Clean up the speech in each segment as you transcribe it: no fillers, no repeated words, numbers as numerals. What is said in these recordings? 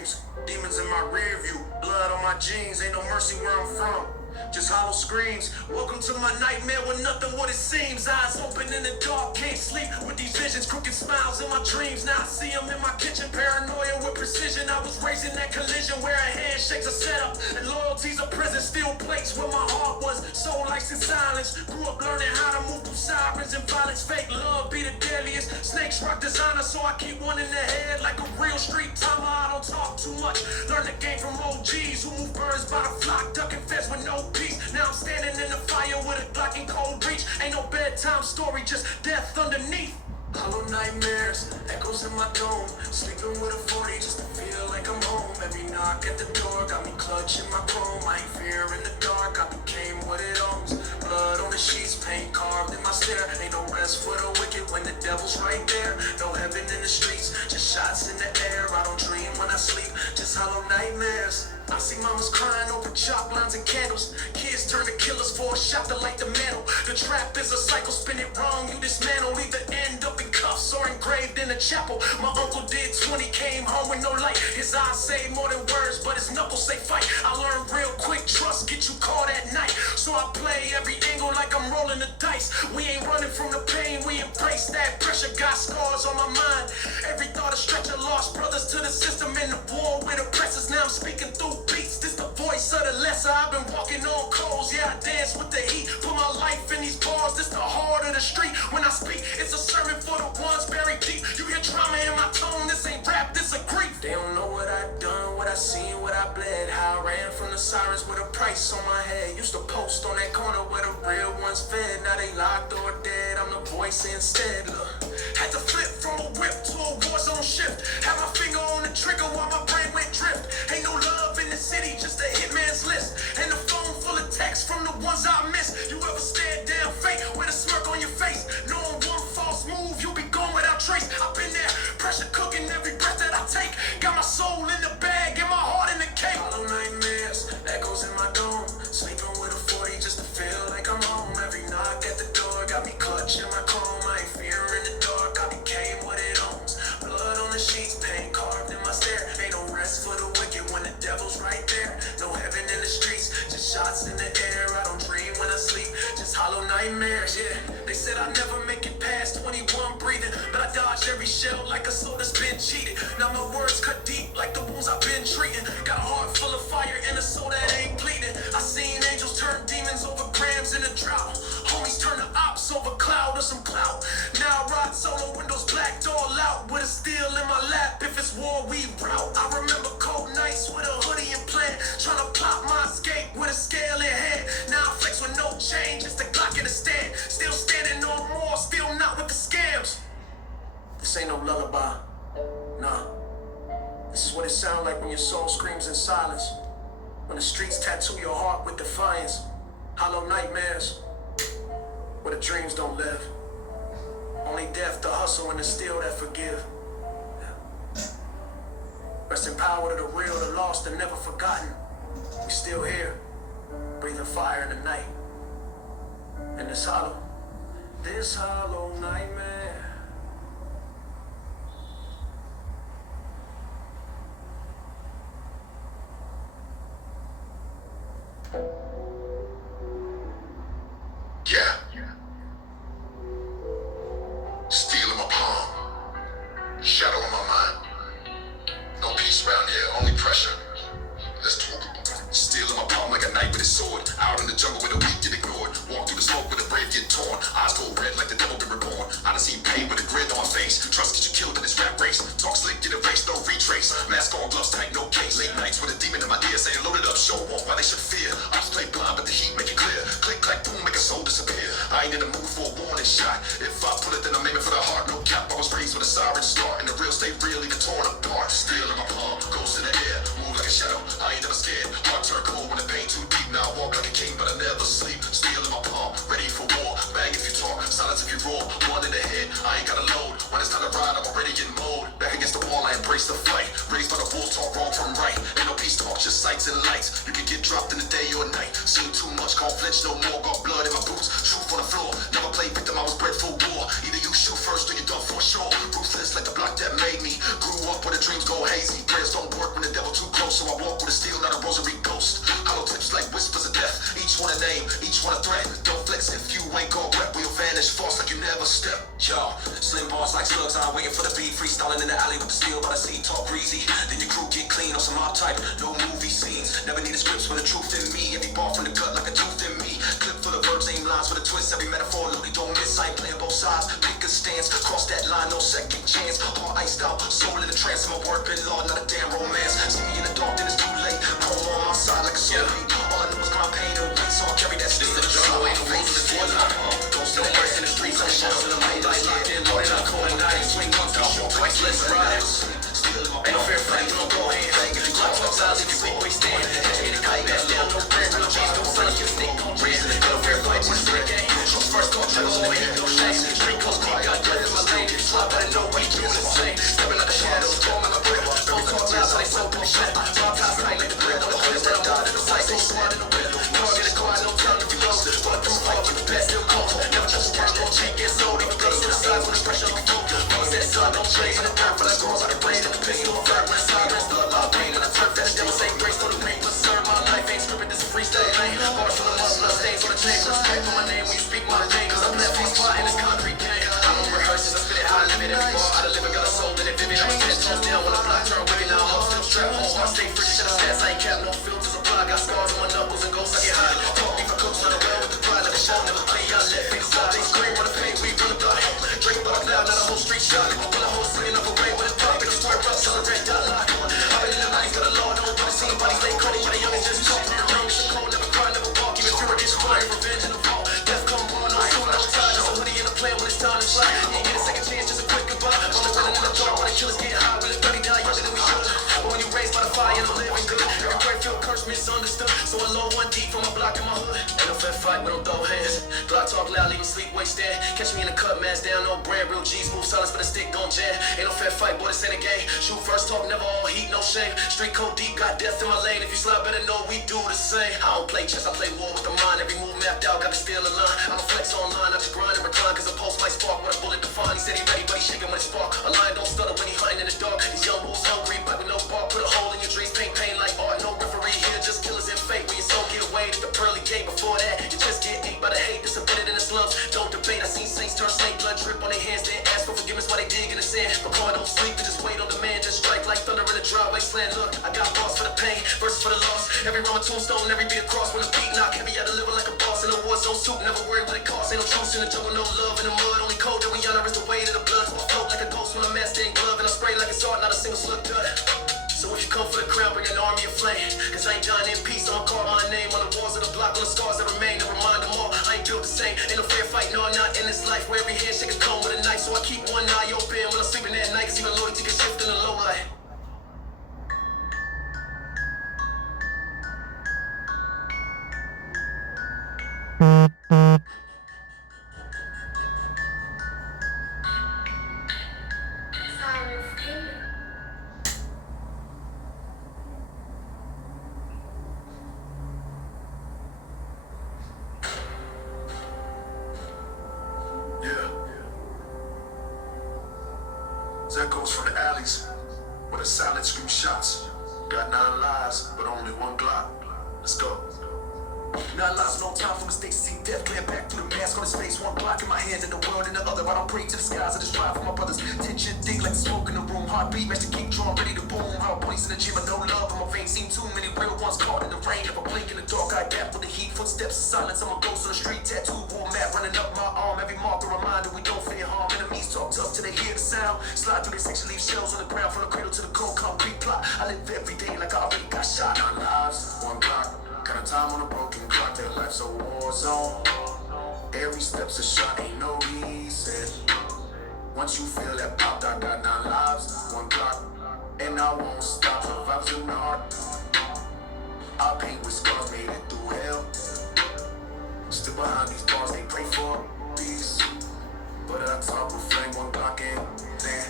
dreams. Demons in my rear view, blood on my jeans. Ain't no mercy where I'm from, just hollow screams. Welcome to my nightmare with nothing what it seems. Eyes open in the dark, can't sleep with these visions. Crooked smiles in my dreams, now I see them in my kitchen. Paranoia with precision, I was raised in that collision where a handshake's a setup and loyalty's a prison. Steel plates where my heart was, soul lights in silence. Grew up learning how to move through sirens and violence. Fake love be the deadliest, snakes rock designer, so I keep one in the head like a real street timer. I don't talk too much, learn the game from OGs who move birds by the flock, ducking feds with no peace. Now I'm standing in the fire with a Glock and cold reach. Ain't no bedtime story, just death underneath. Hollow nightmares, echoes in my dome. Sleeping with a 40 just to feel like I'm home. Every knock at the door got me clutching my chrome. I ain't fear in the dark, I became what it owns. Blood on the sheets, paint carved in my stare. Ain't no rest for the wicked when the devil's right there. No heaven in the streets, just shots in the air. I don't dream when I sleep, just hollow nightmares. I see mamas crying over chalk lines and candles. Kids turn to killers for a shot to light the mantle. The trap is a cycle, spin it wrong, you dismantle. Either end up in cuffs or engraved in a chapel. My uncle did 20, came home with no light. His eyes say more than words, but his knuckles say fight. I learned real quick, trust get you caught at night. So I play every angle like I'm rolling the dice. We ain't running from the pain, we embrace that pressure. Got scars on my mind, every thought a stretcher. Lost brothers to the system in the war with oppressors. Now I'm speaking through beats, this the voice of the lesser. I've been walking on coals, yeah, I dance with the heat. Put my life in these bars, this the heart of the street. When I speak, it's a sermon for the ones buried deep. You hear trauma in my tone, this ain't rap, this a grief. They don't know what I done, what I seen, what I bled. How I ran from the sirens with a price on my head. Used to post on that corner where the real ones fed. Now they locked or dead, I'm the voice instead. Look, had to flip from a whip to a war zone shift. Had my finger on the trigger while my brain went drift. Ain't no love in the city, just a hitman's list. And the phone full of texts from the ones I miss. You ever stared down fate with a smirk on your face? Knowing one false move, you'll be gone without trace. I've been there, pressure cooking every breath that I take. Got my soul in the bag and my heart in the cake. Hollow nightmares, echoes in my dome. Sleeping with a 40 just to feel like I'm home. Every knock at the door got me clutching my chrome. I ain't fear in the dark, I became what it owns. Blood on the sheets, paint carved in my stare. Ain't no rest for the wicked when the devil's right there. No heaven in the streets, just shots in the air. I don't dream when I sleep, just hollow nightmares, yeah. They said I'd never make it past 21 breathing, but I dodged every shell like a soul that's been cheated. Now my words cut deep like the wounds I've been treating. Got a heart full of fire and a soul that ain't bleeding. I seen angels turn demons over grams in a drought. Homies turn to ops over cloud or some clout. Now I ride solo, windows blacked all out, with a steel in my lap. If it's war, we route. I remember cold nights with a hoodie and plan, trying to pop my escape with a scale in hand. Now I flex with no change, just a Glock in the stand. Still standing on more, still not with the scams. This ain't no lullaby, nah. This is what it sounds like when your soul screams in silence. When the streets tattoo your heart with defiance. Hollow nightmares, where the dreams don't live. Only death, the hustle, and the steel that forgive. Rest in power to the real, the lost, and never forgotten. We still here, breathing fire in the night. And this hollow nightmare. Yeah. Steel in my palm. Shadow in my mind. No peace around here, only pressure. Let's talk. Steel in my palm like a knight with his sword. Out in the jungle where the weak get ignored. Walk through the smoke where the brave get torn. Eyes go red like the devil been reborn. I done seen pain with a grin on my face. Trust get you killed in this rap race. Talk slick, get erased, no retrace. Mask on, gloves tight, no case. Late nights with a demon in my ear saying load it up, show off why they should fear. Ops play blind, but the heat make it clear. Click, clack, boom, make a soul disappear. I ain't in the mood for a warning shot. If I pull it, then I'm aiming for the heart. No cap, I was raised with a siren start. And the real stay real, even torn apart. Steel in my palm, ghost in the air. Move like a shadow, I ain't never scared. Heart turn cold when the pain too deep. Now I walk like a king, but I never sleep. Steel in my palm, ready for war. Bang if you talk, silence if you roar. One in the head, I ain't got a load. When it's time to ride, I'm already in mode. Back against the wall, I embrace the fight. Raised by the wolves, talk wrong from right. Ain't no peace talk, just sights and lights. You can get dropped in the day or night. Seen too much, can't flinch no more. Got blood in my boots, truth on the floor. Never played victim, I was bred for war. Either you shoot first or you're done for sure. Ruthless like the block that made me. Grew up where the dreams go hazy. Prayers don't work when the rosary ghost. Hollow tips like whispers of death. Each one a name, each one a threat. Don't flex if you ain't gon' rep. We'll vanish false like you never step. Y'all, slim bars like slugs. I'm waiting for the beat. Freestyling in the alley with the steel by the sea. Talk greasy. Then your crew get clean on some mob type. No movie scenes. Never needed scripts for the truth in me. Every bar from the gut like a tooth in me. Clip full of verbs, aim lines with a twist. Every metaphor, loaded, don't miss. I ain't playing both sides. Pick a stance. Cross that line, no second chance. Heart iced out, soul in the trance. My word been law, not a damn romance. See me in the dark, then it's too late. Home on my side like a soulmate. All I know is my pain and weight, so I carry that stick in the jungle. Ain't no rules in the door, ghost in the earth in the streets. I'm shots in the main light, locked in, loaded up, cold night. Swing guns, got more priceless rides. Ain't no fair fight, no go hand. Clock talks out, if you always stand. Catch me in the kite, back down, no bread. Real G's, no sun, get a stick on red. Ain't no fair fight, just free game. First call, triple, all heat, no shame. Street coast, deep, got dirt in my lane. Slide, but I know we do the same. Stepping out the shadows, going like a brick. Don't call loud, so they so bullshit. Mob ties tight like the brick. On the hood, that I'm died in the sight, so smart in the whip. Target a car, no time if you lost. Bulletproof fight, but the best still cold. Never trust a cash, don't cheat, get sold. Even blood to the sides when the pressure on the floor. Once that sun, don't trade in the dirt, but I scores like a brain in the pistol. Third, when it's silence, blood, my pain. When I turf, that devil say grace on the pain. But sir, my life ain't scripted, this a freestyle lane. Bars full of mud, blood stains on the chain. Respect for my name when you speak my name. Cause I'm left on spot in this concrete game. I don't rehearse this, I spit it how I live it. Every bar I deliver, got a soul in it, vivid. I was 10 toes down when I block, turn with it. Now I'm still strapped, whole heart stay free. Shit, I stats, I ain't cap, no filters, apply. Got scars on my knuckles and ghosts, I get high. Talk beef, I cook, run around with the pride. Never show, never play, I let things slide. They scream, wanna pay, we run the block. Drink block loud, now the whole street shot. When the whole swinging up a way with a pop, and a swerve up, till the red dot lock. I've been in the night, got a law, no don't see bodies, they credit, but the young is just talk. Young is so cold, never cry, never walk. Even fewer gets crying, revenge in the vault. Death come on, no suit, no tie. Just a hoodie in a plan when it's time to fly. You ain't get a second chance, just a quick goodbye. On the running in the dark, when the killers get high, when it's 30 die younger than we should. But when you raised by the fire, you're living good. Every prayer feel cursed, misunderstood. So I low one deep from a block in my hood. Ain't no fair fight, we don't throw hands. Block talk loud, leave 'em sleep, wait, stand. Catch me in the cut, mask down, no brand. Real G's move silence, but a stick gon' jam. Ain't no fair fight, boy, this ain't a game. Shoot first talk, never all heat, no shame. Street code deep, got death in my lane. If you slide, better know we do the same. I don't play chess, I play war with the mind. Every move mapped out, got to steal a line. I don't flex online, I just grind and recline. Cause a pulse might spark when a bullet define. He said he ready, but he shaking when it spark. A lion don't stutter when he hunting in the dark. These young wolves hungry, but with no bark. Put a hole in your dreams, pain like art. No referee here, just killers in fate. When your soul get away to the pearly gate. Before that, you just get ate by the hate. Disappointed in the slums, don't debate. I seen saints turn snake, blood drip on their hands. They ask for forgiveness while they dig in the sand. But boy, don't sleep, and just wait on demand. Just strike like thunder in a driveway slant. Look, I got bars for the pain, verses for the loss. Every Roman tombstone, every beat across. When the beat knock heavy, I deliver like a boss. In a war zone suit, never worry what it costs. Ain't no truce in the jungle, no love in the mud. Only cold that we honor is the weight of the blood. So I float like a ghost when I'm masked in glove. And I spray like it's art, not a single slug dud. So if you come for the crown, bring an army of flame. Cause I ain't dying in peace, I'ma call my name on the walls of the block, on the scars that remain. To remind them all, I ain't built the same. Ain't no fair fight, no, I'm not in this life. Where every handshake can come with a knife. So I keep one eye open when I'm sleeping at night. Cause even loyalty can shift in the low light. Echoes from the alleys, where the silent scream shots. Got 9 lives, but only 1 Glock. Let's go. 9 lives, no time for mistakes. See death clear back through the mask on his face. 1 block in my hand and the world in the other. I don't pray to the skies, I just drive for my brothers. Tension thick like smoke in the room. Heartbeat match the kick drum, ready to boom. Hard points in the gym, but no love in my veins. Seen too many real ones caught in the rain. If I blink in the dark, I adapt with the heat. Footsteps of silence, I'm a ghost on the street. Tattoo war map running up my arm. Every mark a reminder we don't fear harm. Enemies talk tough till they hear the sound. Slide through their section, leave shells on the ground. From the cradle to the cold concrete plot. I live every day like I already got shot. 9 lives, 1 Glock. Got a time on a broken clock, that life's a war zone. Every step's a shot, ain't no reason. Once you feel that pop, I got 9 lives, 1 Glock. And I won't stop, survive in the heart. I paint with scars, made it through hell. Still behind these bars, they pray for peace. But I talk with flame, 1 Glock in, then.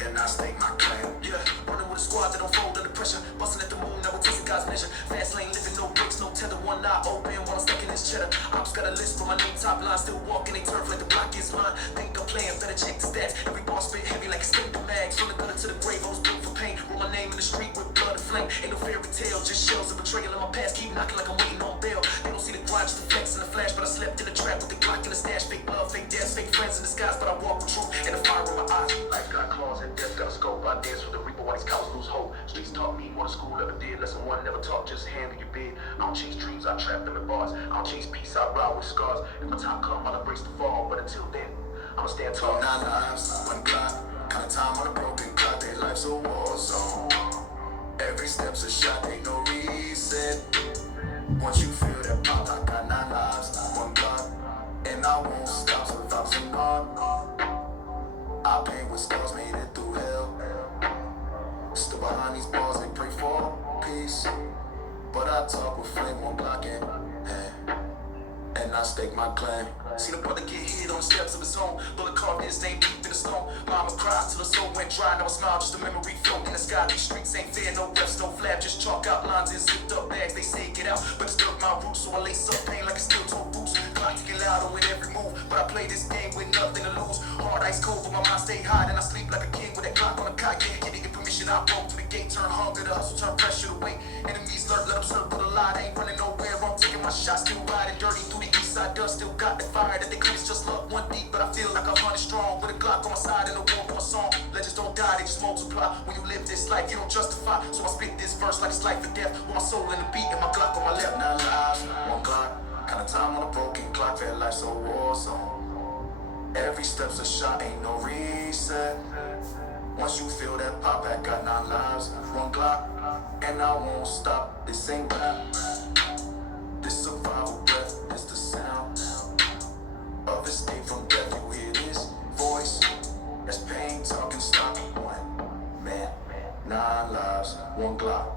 And I stake my claim. Yeah, running with a squad that don't fold under pressure. Busting at the moon, never tasting God's measure. Fast lane, living no breaks, no tether. 1 eye open while I'm stuck in this cheddar. Ops got a list for my name, top line. Still walking, they turf like the block is mine. Think I'm playing, better check the stats. Every ball spit heavy like a stink of mags. From the gutter to the grave, I was built for pain. Roll my name in the street with blood and flame. flame. Ain't no fairy tale, just shells and betrayal in my past. Keep knocking like I'm waiting on bail. They don't see the grind, just the flex and the flash. But I slept in the trap with the Glock in the stash. Fake love, fake death, fake friends in disguise. But I walk with truth and the fire in my eyes. Life got claws and death got a scope. I dance with the reaper while these cows lose hope. Streets taught me more than school ever did. Lesson one, never taught, just handle your bid. I don't chase dreams, I trap them in bars. I don't chase peace, I ride with scars. If my time come, I'll embrace the fall. But until then, I'ma stand tall. 9 lives, 1 clock. Kind of time on a broken clock. They life's a war zone. Every step's a shot, ain't no reset. Once you feel that pop, I got 9 lives, 1 clock. And I won't stop, survive some hard. I paint with scars, made it through hell. Still behind these bars, they pray for peace. But I talk with flame, 1 block in hand. And I stake my claim. Seen a brother get hit on the steps of his home. Bullet carved his name deep in the stone. Mama cried till her soul went dry. Now I smile, just a memory float in the sky. These streets ain't fair, no refs, no flab. Just chalk outlines and zipped up bags. They say get out, but it's still my roots. So I lace up pain like a steel toe boots. Clock ticking louder with every move. But I play this game with nothing to lose. Hard ice cold, but my mind stay high. And I sleep like a king with that clock on the cot. Yeah, give me permission, I broke through the gate. Turn hunger to hustle, turn pressure to weight. Enemies lurk, let them circle the lie. They ain't running nowhere, I'm taking my shots. Still riding dirty through the east side dust. Still got the fire that they claim is just luck. 1 deep, but I feel like 100 strong. With a Glock on my side and a war for a song. Legends don't die, they just multiply. When you live this life, you don't justify. So I spit this verse like it's life or death. With my soul in the beat and my Glock on my left. 9 lives, 1 clock. Kind of time on a broken clock. That life's a war zone. Every step's a shot, ain't no reset. Once you feel that pop, I got 9 lives, 1 clock. And I won't stop, this ain't rap. This survival breath, this the sound of escape from death. You hear this voice, that's pain talking, stop. 1 man, 9 lives, 1 Glock.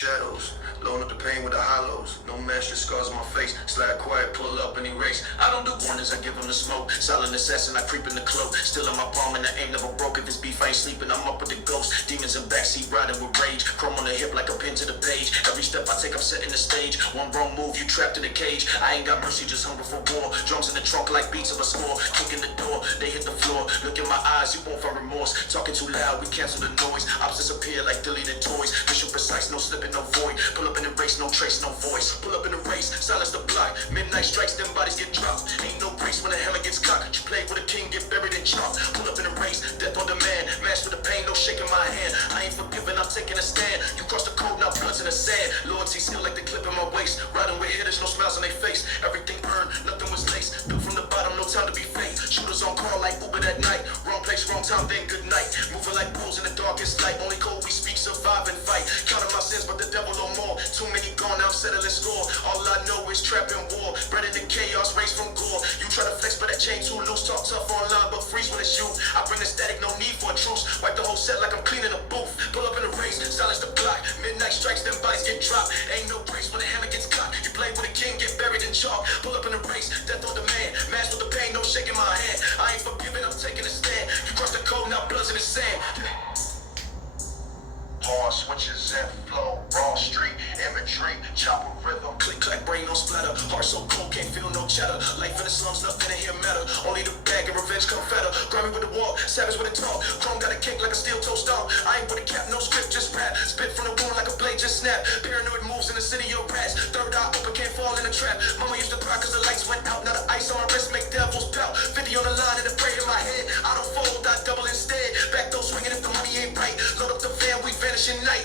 Shadows, loading up the pain with the hollows. No master scars on my face. Slide quiet, pull up and erase. I don't do warnings, I give them the smoke. Silent assassin, I creep in the cloak. Still in my palm and I ain't never broke. If it's beef, I ain't sleeping, I'm up with the ghost. Demons in backseat riding with rage. Chrome on the hip like a pin to the page. Every step I take, I'm setting the stage. 1 wrong move, you trapped in a cage. I ain't got mercy, just hunger for war. Drums in the trunk like beats of a score. Kicking the door, they hit the floor. Look in my eyes, you won't find remorse. Talking too loud, we cancel the noise. Opposites appear like deleted toys. Mission precise, no slipping, no void. Pull up in the race, no trace, no voice. Pull up in the race, silence the block. Midnight strikes, them bodies get dropped. Ain't no grace when the hammer gets cocked. You play with a king, get buried in chalk. Pull up in the race, death on demand. Match with the pain, no shaking my hand. I ain't forgiving, I'm taking a stand. You cross the code, now blood's in the sand. Loyalty still like the clip in my waist. Riding with hitters, no smiles on their face. Everything burned, nothing was laced. Built from the bottom, no time to be fake. Shooters on call like Uber that night. Wrong place, wrong time, then good night. Moving like bulls in the darkest light. Only code we speak, survive and fight. Counting my sins, but the devil no more. Too many gone, now I'm settling score. All I know is trap and war. Bred in the chaos, race from gore. You try to flex, but that chain too loose. Talk tough online, but freeze when it's you. I bring the static, no need for a truce. Wipe the whole set like I'm cleaning a booth. Pull up in the race, silence the block. Midnight strikes, them bodies get dropped. Ain't no grace when the hammer gets cocked. You play with a king, get buried in chalk. Pull up in the race, death on demand. Match with the pain, no shaking my hand. I ain't forgiving, I'm taking a stand. You cross the code, now blood's in the sand. Hard switches and flow, raw street imagery, chopper rhythm, click clack, brain no splatter. Heart so cold, can't feel no chatter. Life in the slums, nothing in here matter. Only the bag and revenge come fatter. Grammy with the walk, savage with the talk. Chrome got a kick like a steel toe stomp. I ain't with a cap, no script, just rap. Spit from the wound like a blade, just snap. Paranoid moves in the city of rats. Third eye open, can't fall in a trap. Mama used to cry cause the lights went out. Now the ice on my wrist make devils pout. 50 on the line and a prayer in my head. I don't fold, I double instead. Back those swinging if the money ain't right. Load up the van, we vanish in night.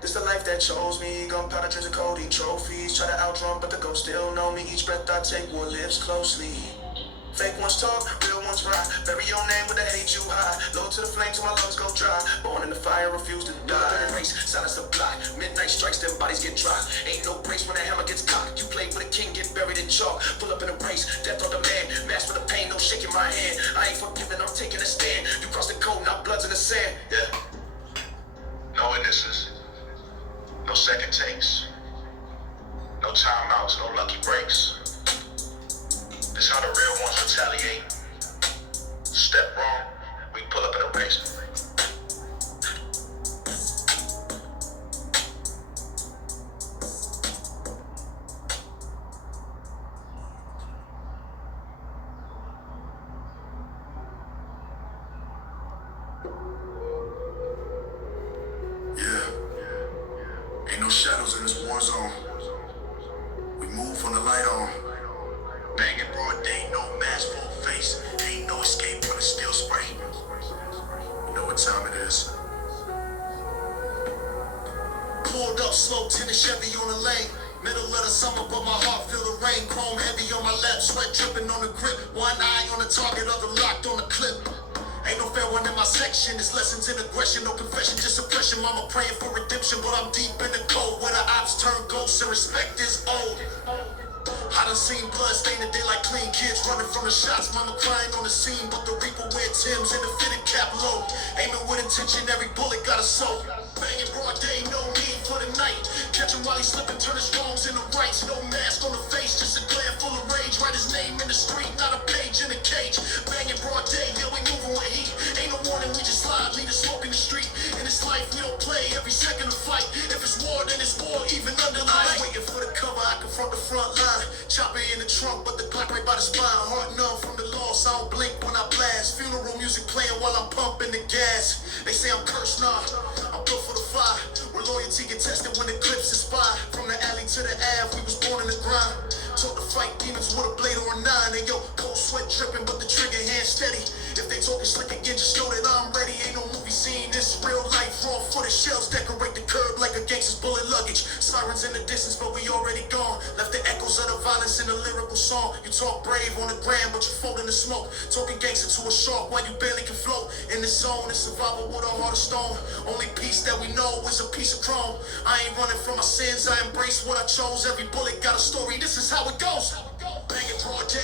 This the life that chose me. Gunpowder, dreams, and Cody trophies. Try to outrun, but the ghosts still know me. Each breath I take, one lives closely. Fake ones talk, real ones ride. Bury your name with the hate you hide. Low to the flame till my lungs go dry. Born in the fire, refuse to die. In the race, silence the block. Midnight strikes, them bodies get dropped. Ain't no grace when the hammer gets cocked. You play with a king, get buried in chalk. Pull up in a race, death on demand. Match with the pain, no shaking my hand. I ain't forgiving, I'm taking a stand. You cross the code, now blood's in the sand. Yeah. No witnesses. No second takes, no timeouts, no lucky breaks. This how the real ones retaliate. Step wrong, we pull up in a race. Ain't no shadows in this war zone. We move when the light on. Banging broad day, no mask, full face. Ain't no escape when it's still spray. You know what time it is. Pulled up slow, tinted Chevy on the lane. Middle of the summer, but my heart feel the rain. Chrome heavy on my lap, sweat dripping on the grip. One eye on the target, other locked on the clip. Ain't no fair one in my section. It's lessons in aggression, no confession, just suppression. Mama praying for redemption, but I'm deep in the cold where the ops turn ghosts and respect is old. I done seen blood stain the day like clean kids running from the shots. Mama crying on the scene, but the reaper wear Timbs and the fitted cap low. Aiming with intention, every bullet got a soul. Banging broad day, no need for the night. Catch him while he slipping, turn his wrongs into rights. No mask on the face, just a glare full of rage. Write his name in the street, not a page in a cage. Banging broad day, yeah, we moving with heat. Ain't no warning, we just slide, lead the smoke in the street. In this life, we don't play every second of fight. If it's war, then it's war, even under light. Waiting for the cover, I confront the front line. Chopper in the trunk, but the Glock right by the spine. Heart numb from the loss, I don't blink when I blast. Funeral music playing while I'm pumping the gas. They say I'm cursed, nah, I'm built for the fire. Where loyalty get tested when the clips inspire. From the alley to the Ave, we was born in the grind. Taught to fight demons with a blade or a nine. And yo, cold sweat dripping, but the trigger hand steady. If they talking slick again, just know that I'm ready. Ain't no movie scene, this is real life. Raw footage, shells decorate the curb like a gangster's bullet luggage. Sirens in the distance, but we already gone. Left the echoes of the violence in a lyrical song. You talk brave on the gram, but you fold in the smoke. Talking gangster to a shark while you barely can float. In the zone, it's survival with a heart of stone. Only peace that we know is a piece of chrome. I ain't running from my sins, I embrace what I chose. Every bullet got a story, this is how it goes. Banging broad day,